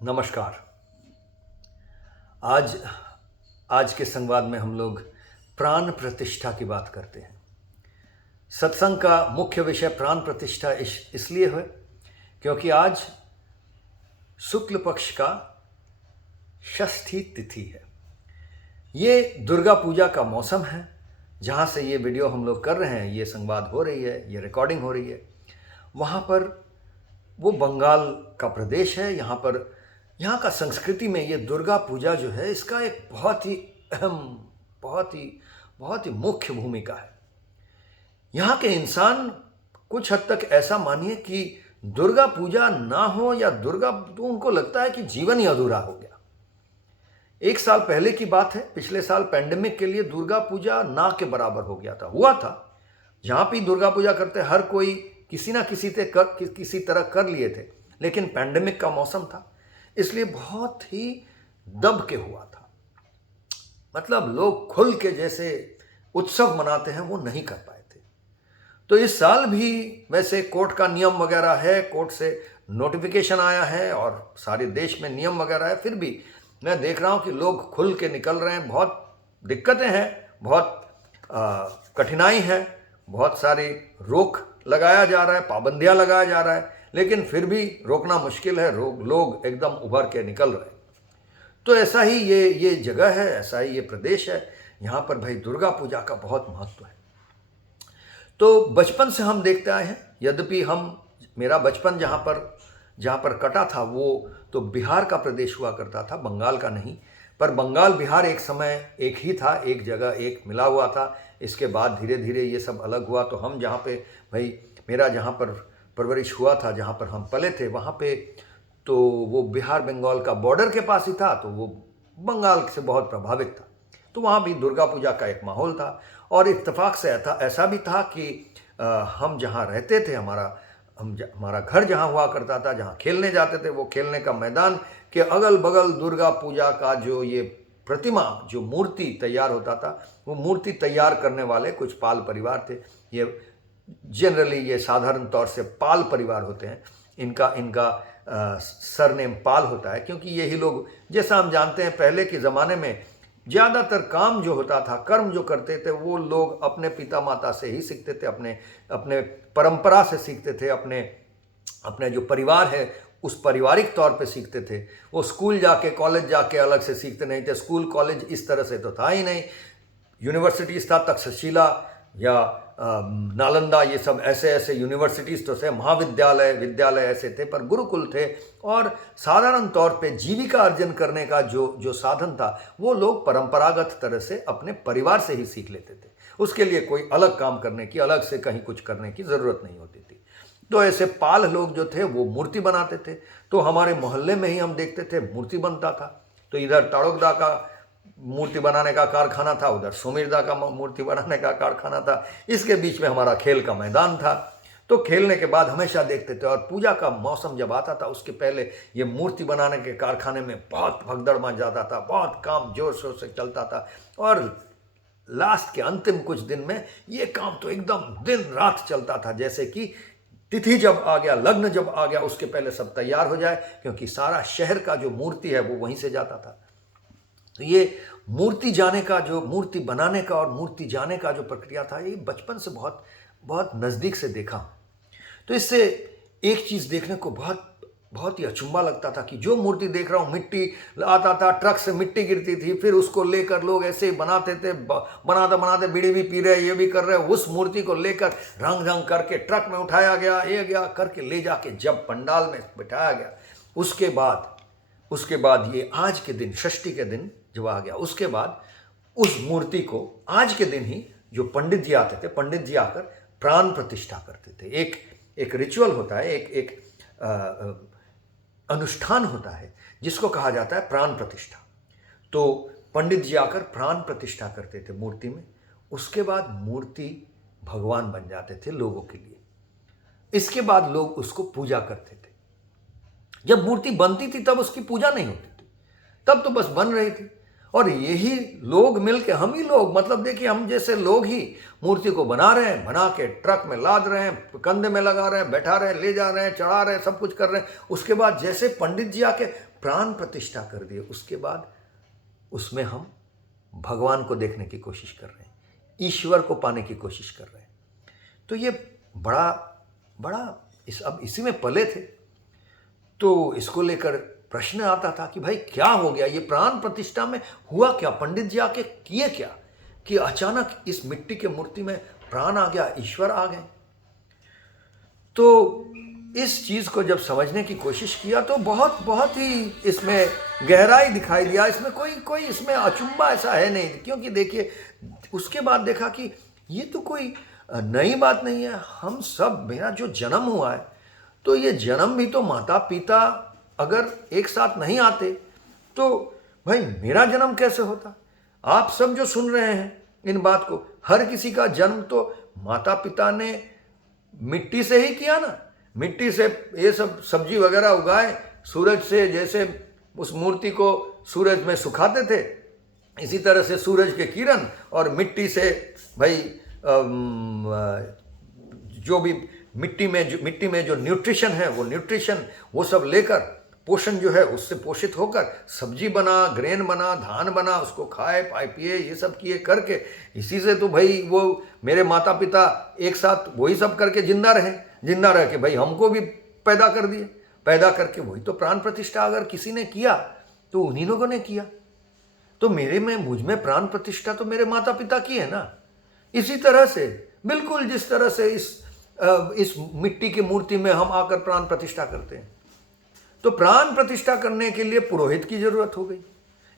नमस्कार। आज आज के संवाद में हम लोग प्राण प्रतिष्ठा की बात करते हैं। सत्संग का मुख्य विषय प्राण प्रतिष्ठा इसलिए है क्योंकि आज शुक्ल पक्ष का षष्ठी तिथि है। ये दुर्गा पूजा का मौसम है। जहाँ से ये वीडियो हम लोग कर रहे हैं, ये संवाद हो रही है, ये रिकॉर्डिंग हो रही है, वहाँ पर वो बंगाल का प्रदेश है। यहाँ का संस्कृति में ये दुर्गा पूजा जो है, इसका एक बहुत ही अहम, बहुत ही मुख्य भूमिका है। यहाँ के इंसान कुछ हद तक ऐसा मानिए कि दुर्गा पूजा ना हो या दुर्गा, तो उनको लगता है कि जीवन ही अधूरा हो गया। एक साल पहले की बात है, पिछले साल पैंडेमिक के लिए दुर्गा पूजा ना के बराबर हो गया था। हुआ था, जहाँ भी दुर्गा पूजा करते हर कोई किसी ना किसी तरह कर लिए थे, लेकिन पैंडेमिक का मौसम था, इसलिए बहुत ही दब के हुआ था। मतलब लोग खुल के जैसे उत्सव मनाते हैं वो नहीं कर पाए थे। तो इस साल भी वैसे कोर्ट का नियम वगैरह है, कोर्ट से नोटिफिकेशन आया है और सारे देश में नियम वगैरह है, फिर भी मैं देख रहा हूँ कि लोग खुल के निकल रहे हैं। बहुत दिक्कतें हैं, बहुत कठिनाई है, बहुत सारी रोक लगाया जा रहा है, पाबंदियां लगाया जा रहा है, लेकिन फिर भी रोकना मुश्किल है। लोग एकदम उभर के निकल रहे हैं। तो ऐसा ही ये जगह है, ऐसा ही ये प्रदेश है। यहाँ पर भाई दुर्गा पूजा का बहुत महत्व है। तो बचपन से हम देखते आए हैं, यद्यपि मेरा बचपन जहाँ पर कटा था वो तो बिहार का प्रदेश हुआ करता था, बंगाल का नहीं। पर बंगाल बिहार एक समय एक ही था, एक जगह एक मिला हुआ था। इसके बाद धीरे धीरे ये सब अलग हुआ। तो हम जहाँ पे भाई, मेरा जहाँ पर परवरिश हुआ था, जहाँ पर हम पले थे, वहाँ पे तो वो बिहार बंगाल का बॉर्डर के पास ही था, तो वो बंगाल से बहुत प्रभावित था। तो वहाँ भी दुर्गा पूजा का एक माहौल था। और इत्तेफाक से ऐसा भी था कि हम जहाँ रहते थे, हमारा घर जहाँ हुआ करता था, जहाँ खेलने जाते थे, वो खेलने का मैदान के अगल बगल दुर्गा पूजा का जो ये प्रतिमा, जो मूर्ति तैयार होता था, वो मूर्ति तैयार करने वाले कुछ पाल परिवार थे। ये जनरली ये साधारण तौर से पाल परिवार होते हैं। इनका सरनेम पाल होता है, क्योंकि यही लोग, जैसा हम जानते हैं, पहले के ज़माने में ज़्यादातर काम जो होता था, कर्म जो करते थे, वो लोग अपने पिता माता से ही सीखते थे, अपने परंपरा से सीखते थे, अपने जो परिवार है उस पारिवारिक तौर पे सीखते थे। वो स्कूल जाके, कॉलेज जाके अलग से सीखते नहीं थे। स्कूल कॉलेज इस तरह से तो था ही नहीं। यूनिवर्सिटीज़ था, तक्षशिला या नालंदा, ये सब ऐसे यूनिवर्सिटीज़ तो थे, विद्यालय ऐसे थे, पर गुरुकुल थे। और साधारण तौर पे जीविका अर्जन करने का जो साधन था, वो लोग परंपरागत तरह से अपने परिवार से ही सीख लेते थे। उसके लिए कोई अलग काम करने की, अलग से कहीं कुछ करने की ज़रूरत नहीं होती थी। तो ऐसे पाल लोग जो थे वो मूर्ति बनाते थे। तो हमारे मोहल्ले में ही हम देखते थे मूर्ति बनता था। तो इधर ताड़ोकदा का मूर्ति बनाने का कारखाना था, उधर सुमिरदा का मूर्ति बनाने का कारखाना था। इसके बीच में हमारा खेल का मैदान था। तो खेलने के बाद हमेशा देखते थे। और पूजा का मौसम जब आता था, उसके पहले ये मूर्ति बनाने के कारखाने में बहुत भगदड़ मच जाता था, बहुत काम जोर शोर से चलता था। और लास्ट के अंतिम कुछ दिन में ये काम तो एकदम दिन रात चलता था, जैसे कि तिथि जब आ गया, लग्न जब आ गया, उसके पहले सब तैयार हो जाए, क्योंकि सारा शहर का जो मूर्ति है वो वहीं से जाता था। तो ये मूर्ति बनाने का और मूर्ति जाने का जो प्रक्रिया था, ये बचपन से बहुत बहुत नज़दीक से देखा। तो इससे एक चीज़ देखने को बहुत ही अचंभा लगता था कि जो मूर्ति देख रहा हूँ, मिट्टी आता था, ट्रक से मिट्टी गिरती थी, फिर उसको लेकर लोग ऐसे ही बनाते थे, बनाते बीड़ी भी पी रहे, ये भी कर रहे। उस मूर्ति को लेकर रंग करके ट्रक में उठाया गया, ये गया करके ले जाके जब पंडाल में बिठाया गया, उसके बाद ये आज के दिन, षष्ठी के दिन जब आ गया, उसके बाद उस मूर्ति को आज के दिन ही जो पंडित जी आते थे, पंडित जी आकर प्राण प्रतिष्ठा करते थे। एक रिचुअल होता है, एक अनुष्ठान होता है, जिसको कहा जाता है प्राण प्रतिष्ठा। तो पंडित जी आकर प्राण प्रतिष्ठा करते थे मूर्ति में। उसके बाद मूर्ति भगवान बन जाते थे लोगों के लिए। इसके बाद लोग उसको पूजा करते थे। जब मूर्ति बनती थी तब उसकी पूजा नहीं होती थी, तब तो बस बन रही थी। और यही लोग मिलके, हम ही लोग, मतलब देखिए, हम जैसे लोग ही मूर्ति को बना रहे हैं, बना के ट्रक में लाद रहे हैं, कंधे में लगा रहे हैं, बैठा रहे हैं, ले जा रहे हैं, चढ़ा रहे हैं, सब कुछ कर रहे हैं। उसके बाद जैसे पंडित जी आके प्राण प्रतिष्ठा कर दिए, उसके बाद उसमें हम भगवान को देखने की कोशिश कर रहे हैं, ईश्वर को पाने की कोशिश कर रहे हैं। तो ये बड़ा बड़ा अब इसी में पले थे, तो इसको लेकर प्रश्न आता था कि भाई क्या हो गया, ये प्राण प्रतिष्ठा में हुआ क्या, पंडित जी आके किए क्या कि अचानक इस मिट्टी के मूर्ति में प्राण आ गया, ईश्वर आ गए। तो इस चीज़ को जब समझने की कोशिश किया तो बहुत बहुत ही इसमें गहराई दिखाई दिया। इसमें कोई इसमें अचंभा ऐसा है नहीं, क्योंकि देखिए उसके बाद देखा कि ये तो कोई नई बात नहीं है। हम सब, मेरा जो जन्म हुआ है, तो ये जन्म भी तो माता पिता अगर एक साथ नहीं आते तो भाई मेरा जन्म कैसे होता। आप सब जो सुन रहे हैं इन बात को, हर किसी का जन्म तो माता पिता ने मिट्टी से ही किया ना, मिट्टी से ये सब सब्जी वगैरह उगाए, सूरज से जैसे उस मूर्ति को सूरज में सुखाते थे, इसी तरह से सूरज के किरण और मिट्टी से भाई जो भी मिट्टी में जो न्यूट्रिशन है वो न्यूट्रिशन वो सब लेकर, पोषण जो है उससे पोषित होकर सब्जी बना, ग्रेन बना, धान बना, उसको खाए पाए पिए, ये सब किए करके, इसी से तो भाई वो मेरे माता पिता एक साथ वही सब करके जिंदा रह के भाई हमको भी पैदा कर दिए, पैदा करके वही तो प्राण प्रतिष्ठा अगर किसी ने किया तो उन्हीं लोगों ने किया। तो मुझ में प्राण प्रतिष्ठा तो मेरे माता पिता की है ना। इसी तरह से बिल्कुल जिस तरह से इस मिट्टी की मूर्ति में हम आकर प्राण प्रतिष्ठा करते हैं, तो प्राण प्रतिष्ठा करने के लिए पुरोहित की जरूरत हो गई।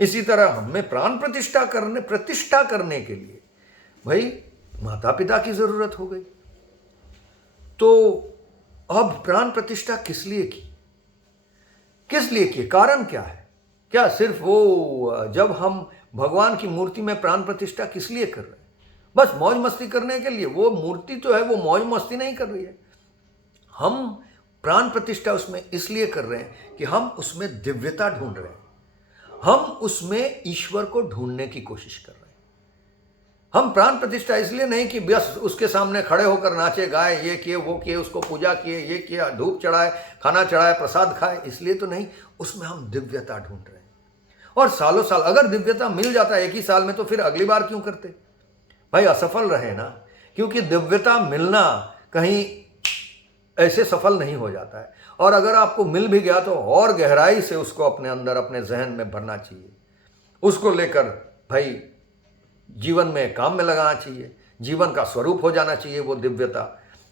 इसी तरह हमें प्राण प्रतिष्ठा करने के लिए भाई माता पिता की जरूरत हो गई। तो अब प्राण प्रतिष्ठा किस लिए की, कारण क्या है? क्या सिर्फ वो जब हम भगवान की मूर्ति में प्राण प्रतिष्ठा किस लिए कर रहे हैं? बस मौज मस्ती करने के लिए? वो मूर्ति तो है, वो मौज मस्ती नहीं कर रही है। हम प्राण प्रतिष्ठा उसमें इसलिए कर रहे हैं कि हम उसमें दिव्यता ढूंढ रहे हैं, हम उसमें ईश्वर को ढूंढने की कोशिश कर रहे हैं। हम प्राण प्रतिष्ठा इसलिए नहीं कि बस उसके सामने खड़े होकर नाचे गाए, ये किए वो किए, उसको पूजा किए, ये किया, धूप चढ़ाए, खाना चढ़ाए, प्रसाद खाए, इसलिए तो नहीं। उसमें हम दिव्यता ढूंढ रहे हैं। और सालों साल अगर दिव्यता मिल जाता है एक ही साल में, तो फिर अगली बार क्यों करते भाई? असफल रहे ना, क्योंकि दिव्यता मिलना कहीं ऐसे सफल नहीं हो जाता है। और अगर आपको मिल भी गया तो और गहराई से उसको अपने अंदर, अपने जहन में भरना चाहिए, उसको लेकर भाई जीवन में काम में लगाना चाहिए, जीवन का स्वरूप हो जाना चाहिए वो दिव्यता।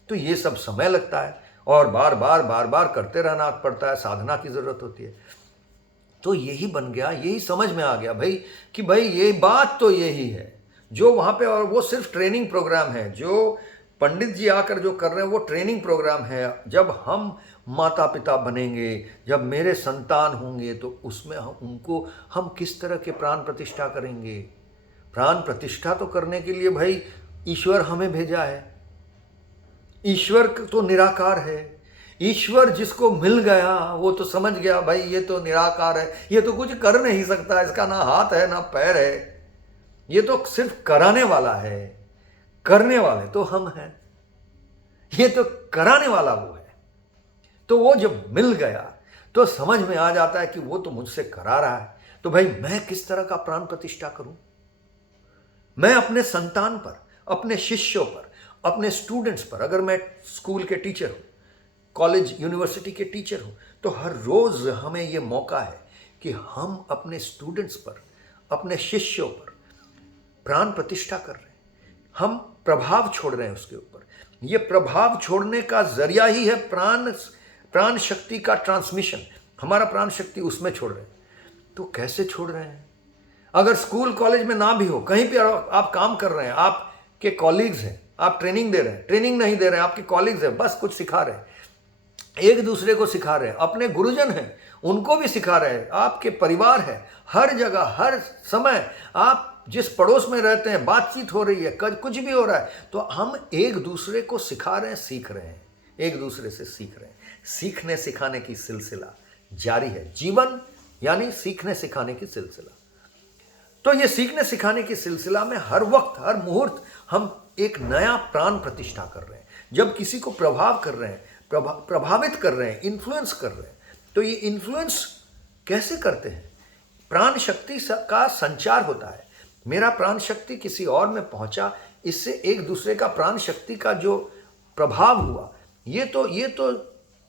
तो ये सब समय लगता है और बार बार करते रहना पड़ता है, साधना की जरूरत होती है। तो यही बन गया, यही समझ में आ गया भाई कि भाई ये बात तो यही है जो वहाँ पे, और वो सिर्फ ट्रेनिंग प्रोग्राम है जो पंडित जी आकर जो कर रहे हैं, वो ट्रेनिंग प्रोग्राम है। जब हम माता पिता बनेंगे, जब मेरे संतान होंगे, तो उसमें हम किस तरह के प्राण प्रतिष्ठा करेंगे। प्राण प्रतिष्ठा तो करने के लिए भाई ईश्वर हमें भेजा है। ईश्वर तो निराकार है। ईश्वर जिसको मिल गया वो तो समझ गया भाई ये तो निराकार है, ये तो कुछ कर नहीं सकता, इसका ना हाथ है ना पैर है, ये तो सिर्फ कराने वाला है। करने वाले तो हम हैं, ये तो कराने वाला वो है। तो वो जब मिल गया तो समझ में आ जाता है कि वो तो मुझसे करा रहा है। तो भाई मैं किस तरह का प्राण प्रतिष्ठा करूं? मैं अपने संतान पर, अपने शिष्यों पर, अपने स्टूडेंट्स पर, अगर मैं स्कूल के टीचर हूं, कॉलेज यूनिवर्सिटी के टीचर हूं, तो हर रोज हमें ये मौका है कि हम अपने स्टूडेंट्स पर, अपने शिष्यों पर प्राण प्रतिष्ठा कर रहे हैं। हम प्रभाव छोड़ रहे हैं उसके ऊपर। ये प्रभाव छोड़ने का जरिया ही है प्राण शक्ति का ट्रांसमिशन। हमारा प्राण शक्ति उसमें छोड़ रहे हैं। तो कैसे छोड़ रहे हैं? अगर स्कूल कॉलेज में ना भी हो, कहीं पे आप काम कर रहे हैं, आपके कॉलीग्स हैं, आप ट्रेनिंग दे रहे हैं, ट्रेनिंग नहीं दे रहे हैं, आपके कॉलीग्स हैं, बस कुछ सिखा रहे हैं, एक दूसरे को सिखा रहे हैं, अपने गुरुजन हैं उनको भी सिखा रहे हैं, आपके परिवार है, हर जगह हर समय आप जिस पड़ोस में रहते हैं, बातचीत हो रही है, कुछ भी हो रहा है, तो हम एक दूसरे को सिखा रहे हैं, सीख रहे हैं, एक दूसरे से सीख रहे हैं। सीखने सिखाने की सिलसिला जारी है। जीवन यानी सीखने सिखाने की सिलसिला। तो ये सीखने सिखाने की सिलसिला में हर वक्त, हर मुहूर्त हम एक नया प्राण प्रतिष्ठा कर रहे हैं। जब किसी को प्रभाव कर रहे हैं, प्रभावित कर रहे हैं, इन्फ्लुएंस कर रहे हैं, तो ये इन्फ्लुएंस कैसे करते हैं? प्राण शक्ति का संचार होता है। मेरा प्राण शक्ति किसी और में पहुंचा, इससे एक दूसरे का प्राण शक्ति का जो प्रभाव हुआ, ये तो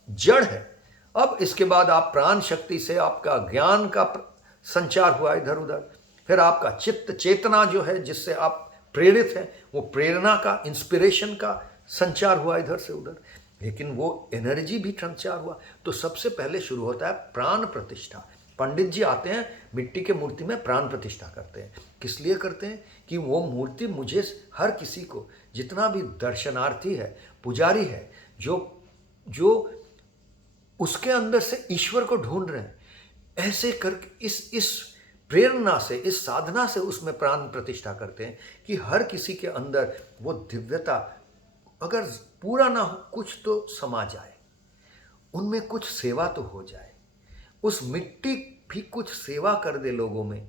जड़ है। अब इसके बाद आप प्राण शक्ति से आपका ज्ञान का संचार हुआ इधर उधर, फिर आपका चित्त चेतना जो है जिससे आप प्रेरित हैं, वो प्रेरणा का, इंस्पिरेशन का संचार हुआ इधर से उधर, लेकिन वो एनर्जी भी संचार हुआ। तो सबसे पहले शुरू होता है प्राण प्रतिष्ठा। पंडित जी आते हैं, मिट्टी के मूर्ति में प्राण प्रतिष्ठा करते हैं। किस लिए करते हैं? कि वो मूर्ति मुझे, हर किसी को, जितना भी दर्शनार्थी है, पुजारी है, जो उसके अंदर से ईश्वर को ढूंढ रहे हैं, ऐसे करके इस प्रेरणा से, इस साधना से उसमें प्राण प्रतिष्ठा करते हैं कि हर किसी के अंदर वो दिव्यता, अगर पूरा ना हो, कुछ तो समा जाए, उनमें कुछ सेवा तो हो जाए, उस मिट्टी भी कुछ सेवा कर दे लोगों में,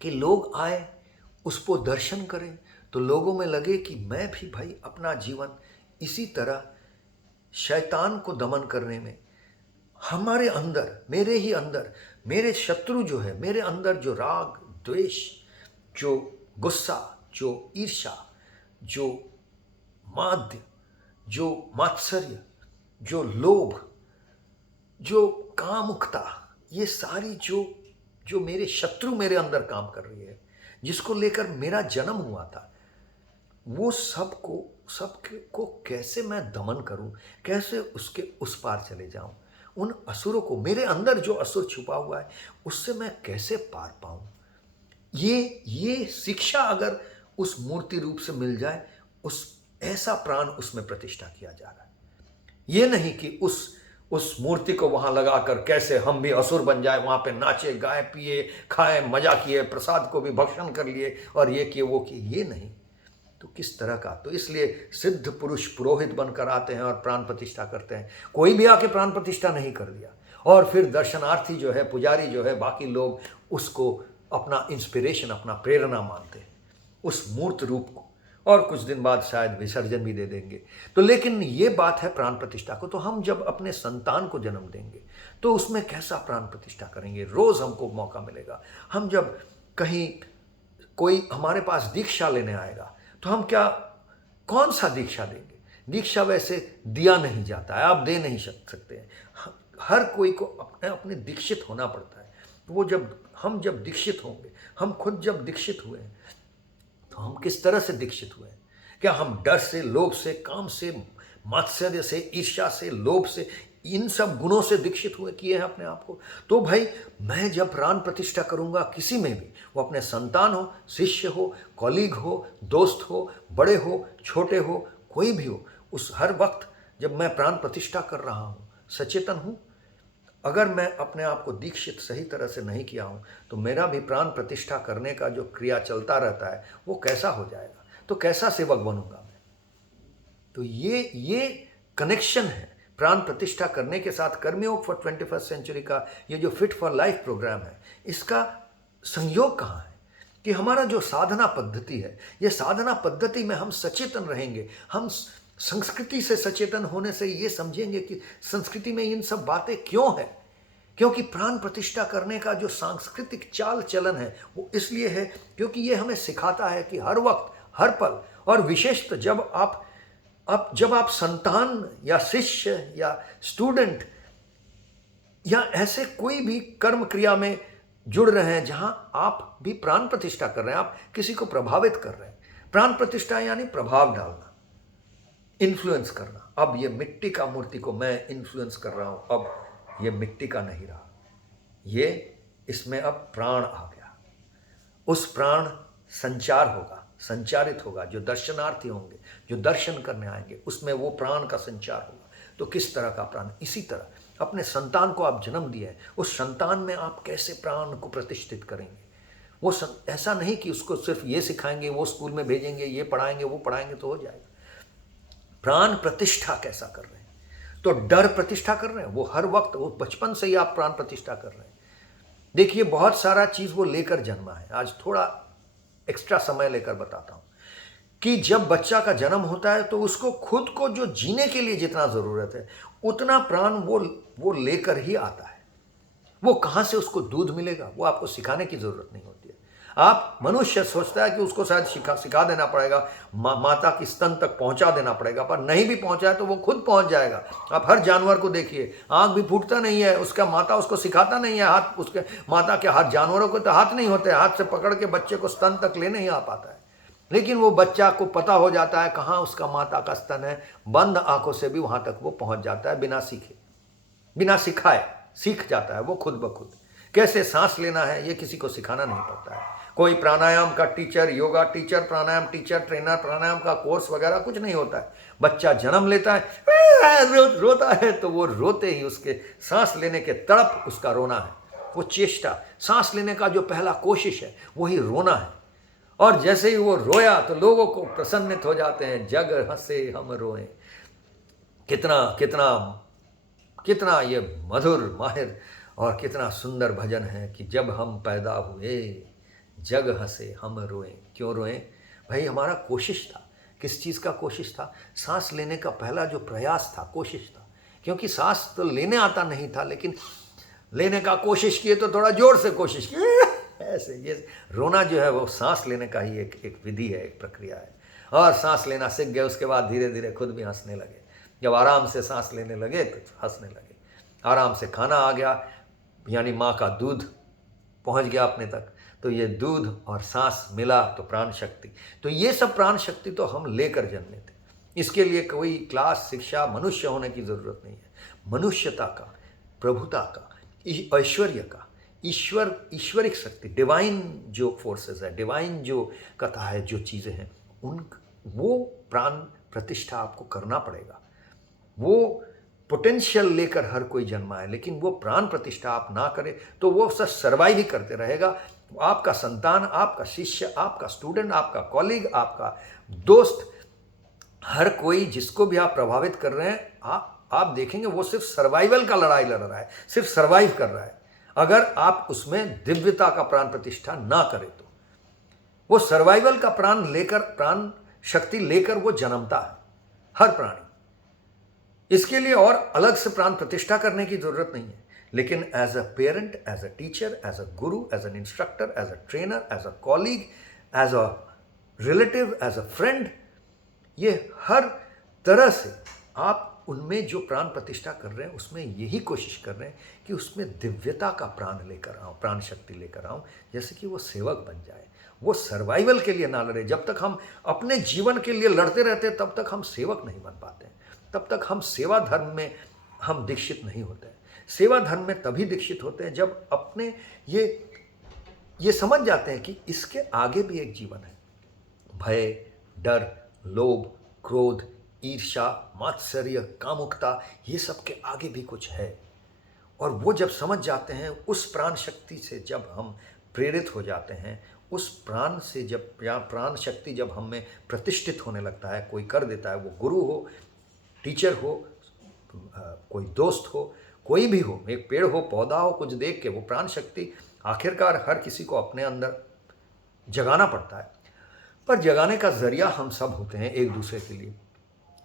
कि लोग आए, उसको दर्शन करें, तो लोगों में लगे कि मैं भी भाई अपना जीवन इसी तरह शैतान को दमन करने में, हमारे अंदर, मेरे ही अंदर, मेरे शत्रु जो है, मेरे अंदर जो राग, द्वेष, जो गुस्सा, जो ईर्ष्या, जो माद्य, जो मात्सर्य, जो लोभ, जो कामुकता, ये सारी जो मेरे शत्रु मेरे अंदर काम कर रही है, जिसको लेकर मेरा जन्म हुआ था, वो सबको कैसे मैं दमन करूं, कैसे उसके उस पार चले जाऊं, उन असुरों को, मेरे अंदर जो असुर छुपा हुआ है, उससे मैं कैसे पार पाऊं। ये शिक्षा अगर उस मूर्ति रूप से मिल जाए, ऐसा प्राण उसमें प्रतिष्ठा किया जा रहा है। ये नहीं कि उस मूर्ति को वहां लगाकर कैसे हम भी असुर बन जाए, वहां पे नाचे, गाए, पिए, खाए, मजा किए, प्रसाद को भी भक्षण कर लिए और ये किए वो किए, ये नहीं। तो किस तरह का? तो इसलिए सिद्ध पुरुष पुरोहित बनकर आते हैं और प्राण प्रतिष्ठा करते हैं। कोई भी आके प्राण प्रतिष्ठा नहीं कर दिया, और फिर दर्शनार्थी जो है, पुजारी जो है, बाकी लोग उसको अपना इंस्पिरेशन, अपना प्रेरणा मानते हैं, उस मूर्त रूप को, और कुछ दिन बाद शायद विसर्जन भी दे देंगे। तो लेकिन ये बात है प्राण प्रतिष्ठा को। तो हम जब अपने संतान को जन्म देंगे तो उसमें कैसा प्राण प्रतिष्ठा करेंगे? रोज हमको मौका मिलेगा। हम जब कहीं कोई हमारे पास दीक्षा लेने आएगा तो हम कौन सा दीक्षा देंगे? दीक्षा वैसे दिया नहीं जाता है, आप दे नहीं सकते हैं। हर कोई को अपने दीक्षित होना पड़ता है। तो हम जब दीक्षित होंगे, हम खुद जब दीक्षित हुए हैं, तो हम किस तरह से दीक्षित हुए हैं? क्या हम डर से, लोभ से, काम से, मात्सर्य से, ईर्ष्या से, लोभ से, इन सब गुणों से दीक्षित हुए किए हैं अपने आप को? तो भाई मैं जब प्राण प्रतिष्ठा करूंगा किसी में भी, वो अपने संतान हो, शिष्य हो, कॉलीग हो, दोस्त हो, बड़े हो, छोटे हो, कोई भी हो, उस हर वक्त जब मैं प्राण प्रतिष्ठा कर रहा हूँ, सचेतन हूँ, अगर मैं अपने आप को दीक्षित सही तरह से नहीं किया हूँ, तो मेरा भी प्राण प्रतिष्ठा करने का जो क्रिया चलता रहता है वो कैसा हो जाएगा? तो कैसा सेवक बनूंगा मैं? तो ये कनेक्शन है प्राण प्रतिष्ठा करने के साथ। कर्मयोग फॉर 21st सेंचुरी का ये जो फिट फॉर लाइफ प्रोग्राम है, इसका संयोग कहाँ है? कि हमारा जो साधना पद्धति है, ये साधना पद्धति में हम सचेतन रहेंगे। हम संस्कृति से सचेतन होने से ये समझेंगे कि संस्कृति में इन सब बातें क्यों है। क्योंकि प्राण प्रतिष्ठा करने का जो सांस्कृतिक चाल चलन है वो इसलिए है क्योंकि ये हमें सिखाता है कि हर वक्त, हर पल, और विशेषतः जब आप संतान या शिष्य या स्टूडेंट या ऐसे कोई भी कर्म क्रिया में जुड़ रहे हैं जहां आप भी प्राण प्रतिष्ठा कर रहे हैं, आप किसी को प्रभावित कर रहे हैं। प्राण प्रतिष्ठा यानी प्रभाव डालना, इन्फ्लुएंस करना। अब ये मिट्टी का मूर्ति को मैं इन्फ्लुएंस कर रहा हूं, अब ये मिट्टी का नहीं रहा, ये इसमें अब प्राण आ गया। उस प्राण संचार होगा, संचारित होगा। जो दर्शनार्थी होंगे, जो दर्शन करने आएंगे, उसमें वो प्राण का संचार होगा। तो किस तरह का प्राण? इसी तरह अपने संतान को आप जन्म दिए हैं, उस संतान में आप कैसे प्राण को प्रतिष्ठित करेंगे? वो ऐसा नहीं कि उसको सिर्फ ये सिखाएंगे, वो स्कूल में भेजेंगे, ये पढ़ाएंगे, वो पढ़ाएंगे तो हो जाएगा। प्राण प्रतिष्ठा कैसा कर रहे हैं? तो डर प्रतिष्ठा कर रहे हैं, वो हर वक्त, वो बचपन से ही आप प्राण प्रतिष्ठा कर रहे हैं। देखिए बहुत सारा चीज वो लेकर जन्मा है। आज थोड़ा एक्स्ट्रा समय लेकर बताता हूं कि जब बच्चा का जन्म होता है तो उसको खुद को जो जीने के लिए जितना जरूरत है उतना प्राण वो लेकर ही आता है। वो कहाँ से उसको दूध मिलेगा, वो आपको सिखाने की ज़रूरत नहीं होती है। आप मनुष्य सोचता है कि उसको शायद सिखा देना पड़ेगा, माता की स्तन तक पहुंचा देना पड़ेगा, पर नहीं भी पहुंचाए तो वो खुद पहुंच जाएगा। आप हर जानवर को देखिए, आंख भी फूटता नहीं है, उसका माता उसको सिखाता नहीं है, हाथ उसके माता के हाथ, जानवरों को तो हाथ नहीं होते, हाथ से पकड़ के बच्चे को स्तन तक ले नहीं आ पाता है, लेकिन वो बच्चा को पता हो जाता है कहाँ उसका माता का स्तन है, बंद आंखों से भी वहां तक वो पहुंच जाता है, बिना सीखे, बिना सिखाए सीख जाता है वो खुद ब खुद। कैसे सांस लेना है ये किसी को सिखाना नहीं पड़ता है। कोई प्राणायाम का टीचर, योगा टीचर, प्राणायाम टीचर, ट्रेनर, प्राणायाम का कोर्स वगैरह कुछ नहीं होता है। बच्चा जन्म लेता है, रोता है, तो वो रोते ही उसके सांस लेने के तड़प उसका रोना है, वो चेष्टा, सांस लेने का जो पहला कोशिश है वही रोना है। और जैसे ही वो रोया तो लोगों को प्रसन्नित हो जाते हैं, जग हंसे हम रोएं। कितना कितना कितना ये मधुर माहिर और कितना सुंदर भजन है कि जब हम पैदा हुए जग हंसे हम रोएं। क्यों रोएं भाई? हमारा कोशिश था। किस चीज़ का कोशिश था? सांस लेने का पहला जो प्रयास था, कोशिश था। क्योंकि सांस तो लेने आता नहीं था, लेकिन लेने का कोशिश किए तो थोड़ा जोर से कोशिश की ऐसे। ये रोना जो है वो सांस लेने का ही एक विधि है, एक प्रक्रिया है। और सांस लेना सीख गए, उसके बाद धीरे धीरे खुद भी हंसने लगे। जब आराम से सांस लेने लगे तो हंसने लगे। आराम से खाना आ गया, यानी माँ का दूध पहुँच गया अपने तक, तो ये दूध और सांस मिला तो प्राण शक्ति। तो ये सब प्राण शक्ति तो हम लेकर जन्मे थे। इसके लिए कोई क्लास, शिक्षा, मनुष्य होने की ज़रूरत नहीं है। मनुष्यता का, प्रभुता का, ऐश्वर्य का, ईश्वरिक शक्ति, डिवाइन जो फोर्सेस है, डिवाइन जो कथा है, जो चीज़ें हैं, वो प्राण प्रतिष्ठा आपको करना पड़ेगा। वो पोटेंशियल लेकर हर कोई जन्मा है, लेकिन वो प्राण प्रतिष्ठा आप ना करें तो वो सब सर्वाइव ही करते रहेगा। आपका संतान, आपका शिष्य, आपका स्टूडेंट, आपका कॉलीग, आपका दोस्त, हर कोई जिसको भी आप प्रभावित कर रहे हैं, आप देखेंगे वो सिर्फ सर्वाइवल का लड़ाई लड़ रहा है, सिर्फ सर्वाइव कर रहा है। अगर आप उसमें दिव्यता का प्राण प्रतिष्ठा ना करें तो वो सर्वाइवल का प्राण शक्ति लेकर वो जन्मता है, हर प्राणी। इसके लिए और अलग से प्राण प्रतिष्ठा करने की जरूरत नहीं है, लेकिन as a parent, as a teacher, as a guru, as an instructor, as a trainer, as a colleague, as a relative, as a friend, ये हर तरह से आप उनमें जो प्राण प्रतिष्ठा कर रहे हैं उसमें यही कोशिश कर रहे हैं कि उसमें दिव्यता का प्राण लेकर आऊँ, प्राण शक्ति लेकर आऊँ, जैसे कि वो सेवक बन जाए। वो सर्वाइवल के लिए ना लड़े। जब तक हम अपने जीवन के लिए लड़ते रहते तब तक हम सेवक नहीं बन पाते, तब तक हम सेवा धर्म में हम दीक्षित नहीं होते हैं। सेवा धर्म में तभी दीक्षित होते हैं जब अपने ये समझ जाते हैं कि इसके आगे भी एक जीवन है। भय, डर, लोभ, क्रोध, ईर्ष्या, मात्सर्य, कामुकता, ये सब के आगे भी कुछ है। और वो जब समझ जाते हैं, उस प्राण शक्ति से जब हम प्रेरित हो जाते हैं, उस प्राण से जब प्राण शक्ति जब हम में प्रतिष्ठित होने लगता है, कोई कर देता है, वो गुरु हो, टीचर हो, कोई दोस्त हो, कोई भी हो, एक पेड़ हो, पौधा हो, कुछ देख के वो प्राण शक्ति आखिरकार हर किसी को अपने अंदर जगाना पड़ता है। पर जगाने का जरिया हम सब होते हैं एक दूसरे के लिए।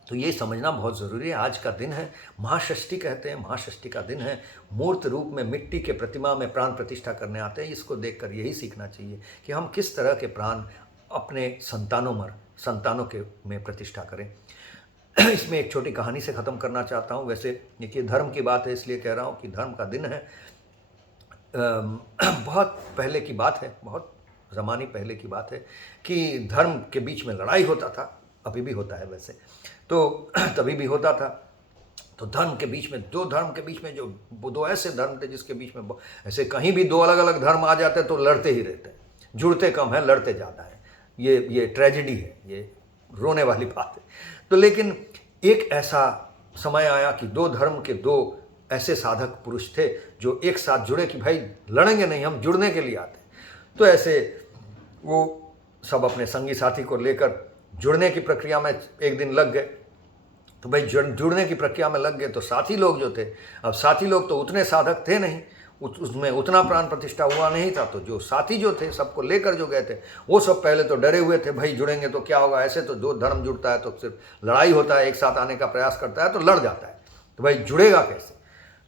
तो ये समझना बहुत ज़रूरी है। आज का दिन है, महाषष्ठी कहते हैं, महाषष्ठी का दिन है। मूर्त रूप में मिट्टी के प्रतिमा में प्राण प्रतिष्ठा करने आते हैं। इसको देखकर यही सीखना चाहिए कि हम किस तरह के प्राण अपने संतानों के में प्रतिष्ठा करें। इसमें एक छोटी कहानी से ख़त्म करना चाहता हूँ। वैसे देखिए, धर्म की बात है इसलिए कह रहा हूँ कि धर्म का दिन है। बहुत पहले की बात है, बहुत ज़माने पहले की बात है कि धर्म के बीच में लड़ाई होता था। अभी भी होता है वैसे, तो तभी भी होता था। तो धर्म के बीच में, दो धर्म के बीच में, जो दो ऐसे धर्म थे जिसके बीच में ऐसे कहीं भी दो अलग अलग धर्म आ जाते तो लड़ते ही रहते हैं, जुड़ते कम है, लड़ते ज़्यादा है। ये ट्रेजेडी है, ये रोने वाली बात है। तो लेकिन एक ऐसा समय आया कि दो धर्म के दो ऐसे साधक पुरुष थे जो एक साथ जुड़े कि भाई लड़ेंगे नहीं, हम जुड़ने के लिए आते। तो ऐसे वो सब अपने संगी साथी को लेकर जुड़ने की प्रक्रिया में एक दिन लग गए। तो भाई जुड़ने की प्रक्रिया में लग गए तो साथी लोग जो थे, अब साथी लोग तो उतने साधक थे नहीं, उसमें उतना प्राण प्रतिष्ठा हुआ नहीं था। तो जो साथी जो थे, सबको लेकर जो गए थे, वो सब पहले तो डरे हुए थे, भाई जुड़ेंगे तो क्या होगा, ऐसे तो दो धर्म जुड़ता है तो सिर्फ लड़ाई होता है, एक साथ आने का प्रयास करता है तो लड़ जाता है, तो भाई जुड़ेगा कैसे।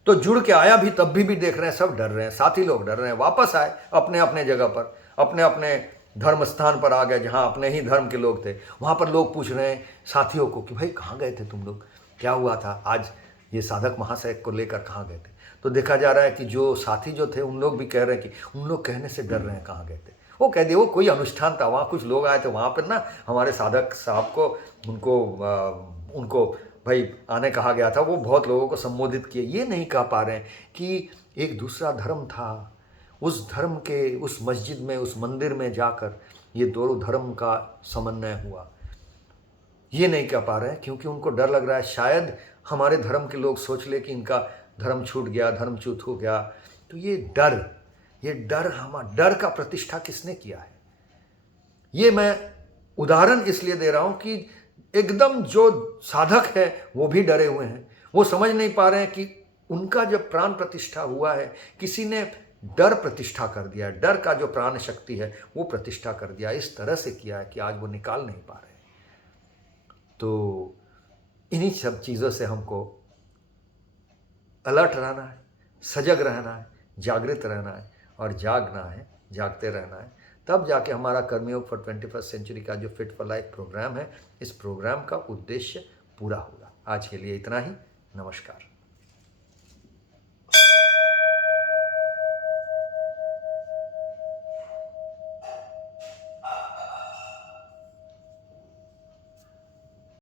तो जुड़ के आया भी, तब भी देख रहे हैं सब डर रहे हैं, साथी लोग डर रहे हैं। वापस आए अपने अपने जगह पर, अपने अपने धर्म स्थान पर आ गए जहाँ अपने ही धर्म के लोग थे। वहाँ पर लोग पूछ रहे हैं साथियों को कि भाई कहाँ गए थे तुम लोग, क्या हुआ था आज, ये साधक महाशय को लेकर कहाँ गए थे। तो देखा जा रहा है कि जो साथी जो थे उन लोग भी कह रहे हैं कि उन लोग कहने से डर रहे हैं कहाँ गए थे। वो कह दिए वो कोई अनुष्ठान था, वहाँ कुछ लोग आए थे, वहाँ पर ना हमारे साधक साहब को उनको भाई आने कहा गया था, वो बहुत लोगों को संबोधित किए। ये नहीं कह पा रहे हैं कि एक दूसरा धर्म था, उस धर्म के उस मस्जिद में, उस मंदिर में जाकर ये दोनों धर्म का समन्वय हुआ। ये नहीं कह पा रहे हैं क्योंकि उनको डर लग रहा है शायद हमारे धर्म के लोग सोच ले कि इनका धर्म छूट गया, धर्मच्युत हो गया। तो ये डर का प्रतिष्ठा किसने किया है? ये मैं उदाहरण इसलिए दे रहा हूं कि एकदम जो साधक है वो भी डरे हुए हैं। वो समझ नहीं पा रहे हैं कि उनका जब प्राण प्रतिष्ठा हुआ है, किसी ने डर प्रतिष्ठा कर दिया, डर का जो प्राण शक्ति है वो प्रतिष्ठा कर दिया, इस तरह से किया है कि आज वो निकाल नहीं पा रहे। तो इन्हीं सब चीज़ों से हमको अलर्ट रहना है, सजग रहना है, जागृत रहना है और जागना है, जागते रहना है। तब जाके हमारा कर्मयोग फॉर 21st सेंचुरी का जो फिट फॉर लाइफ प्रोग्राम है, इस प्रोग्राम का उद्देश्य पूरा होगा। आज के लिए इतना ही। नमस्कार।